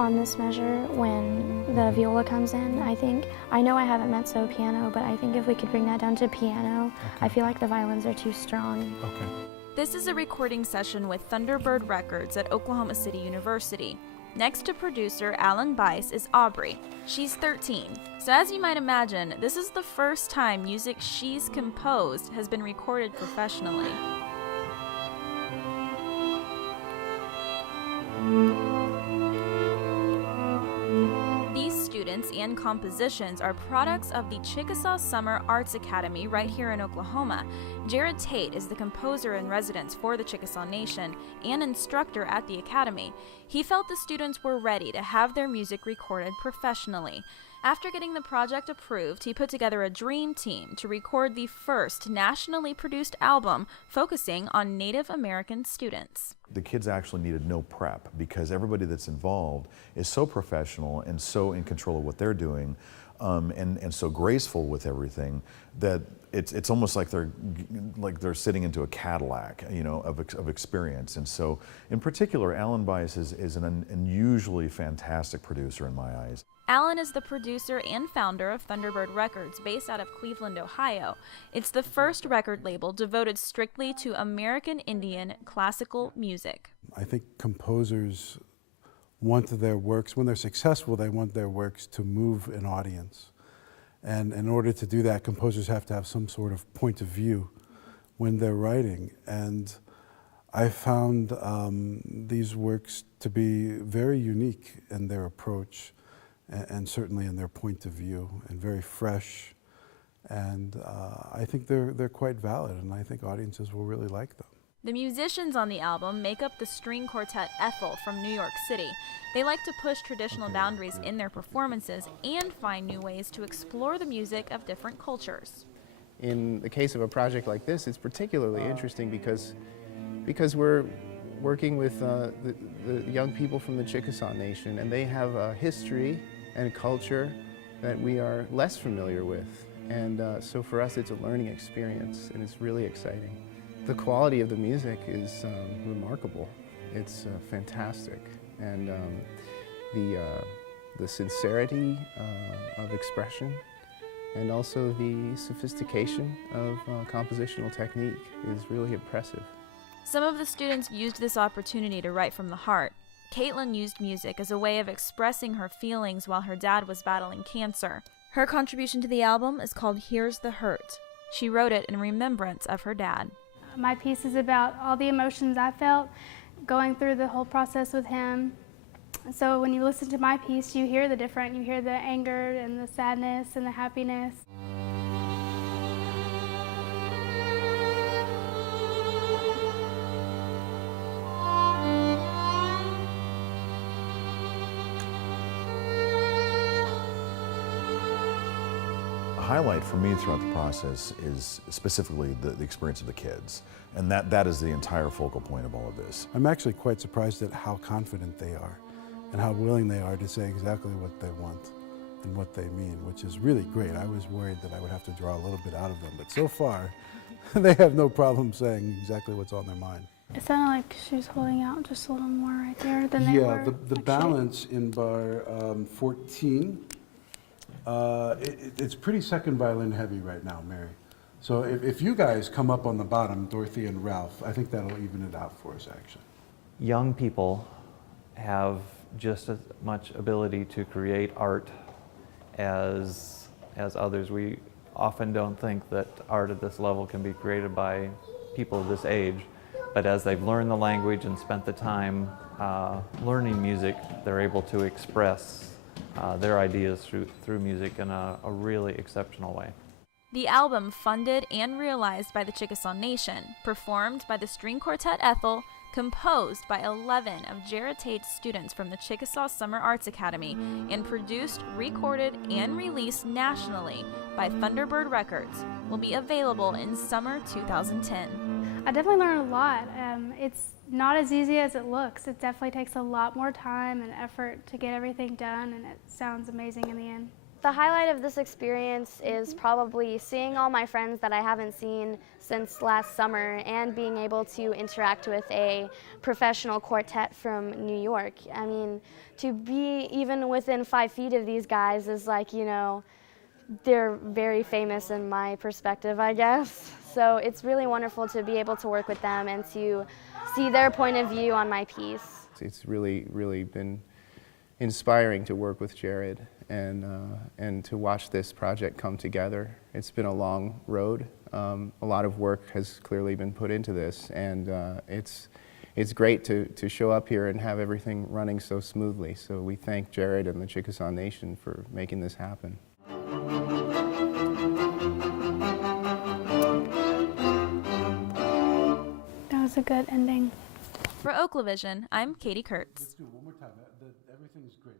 on this measure when the viola comes in. I know I haven't mezzo piano, but I think if we could bring that down to piano, okay. I feel like the violins are too strong. Okay. This is a recording session with Thunderbird Records at Oklahoma City University. Next to producer Alan Bise is Aubrey. She's 13. So as you might imagine, this is the first time music she's composed has been recorded professionally. These students and compositions are products of the Chickasaw Summer Arts Academy right here in Oklahoma. Jerod Tate is the composer in residence for the Chickasaw Nation and instructor at the academy. He felt the students were ready to have their music recorded professionally. After getting the project approved, he put together a dream team to record the first nationally produced album focusing on Native American students. The kids actually needed no prep because everybody that's involved is so professional and so in control of what they're doing and so graceful with everything that it's almost like they're sitting into a Cadillac, you know, of experience. And so in particular, Alan Bise is an unusually fantastic producer in my eyes. Alan is the producer and founder of Thunderbird Records, based out of Cleveland, Ohio. It's the first record label devoted strictly to American Indian classical music. I think composers want their works, when they're successful, they want their works to move an audience. And in order to do that, composers have to have some sort of point of view when they're writing. And I found these works to be very unique in their approach and certainly in their point of view, and very fresh. And I think they're quite valid, and I think audiences will really like them. The musicians on the album make up the string quartet ETHEL from New York City. They like to push traditional boundaries in their performances and find new ways to explore the music of different cultures. In the case of a project like this, it's particularly interesting because we're working with the young people from the Chickasaw Nation, and they have a history and a culture that we are less familiar with. And so for us, it's a learning experience, and it's really exciting. The quality of the music is remarkable. It's fantastic. And the sincerity of expression and also the sophistication of compositional technique is really impressive. Some of the students used this opportunity to write from the heart. Katelyn used music as a way of expressing her feelings while her dad was battling cancer. Her contribution to the album is called Here's the Hurt. She wrote it in remembrance of her dad. My piece is about all the emotions I felt going through the whole process with him. So when you listen to my piece, you hear you hear the anger and the sadness and the happiness. The highlight for me throughout the process is specifically the experience of the kids. And that is the entire focal point of all of this. I'm actually quite surprised at how confident they are and how willing they are to say exactly what they want and what they mean, which is really great. I was worried that I would have to draw a little bit out of them, but so far they have no problem saying exactly what's on their mind. It sounded like she was holding out just a little more right there than they were. Yeah, the balance in bar 14, it's pretty second violin heavy right now, Mary. So if you guys come up on the bottom, Dorothy and Ralph, I think that'll even it out for us, actually. Young people have just as much ability to create art as others. We often don't think that art at this level can be created by people of this age, but as they've learned the language and spent the time learning music, they're able to express their ideas through music in a really exceptional way. The album, funded and realized by the Chickasaw Nation, performed by the string quartet ETHEL, composed by 11 of Jerod Tate's students from the Chickasaw Summer Arts Academy, and produced, recorded, and released nationally by Thunderbird Records, will be available in summer 2010. I definitely learned a lot. It's not as easy as it looks. It definitely takes a lot more time and effort to get everything done, and it sounds amazing in the end. The highlight of this experience is probably seeing all my friends that I haven't seen since last summer and being able to interact with a professional quartet from New York. I mean, to be even within 5 feet of these guys is like, you know, they're very famous in my perspective, I guess. So it's really wonderful to be able to work with them and to see their point of view on my piece. It's really, really been inspiring to work with Jerod and to watch this project come together. It's been a long road. A lot of work has clearly been put into this, and it's great to show up here and have everything running so smoothly. So we thank Jerod and the Chickasaw Nation for making this happen. That was a good ending. For Oklavision, I'm Katie Kurtz. Let's do it one more time. Everything's great.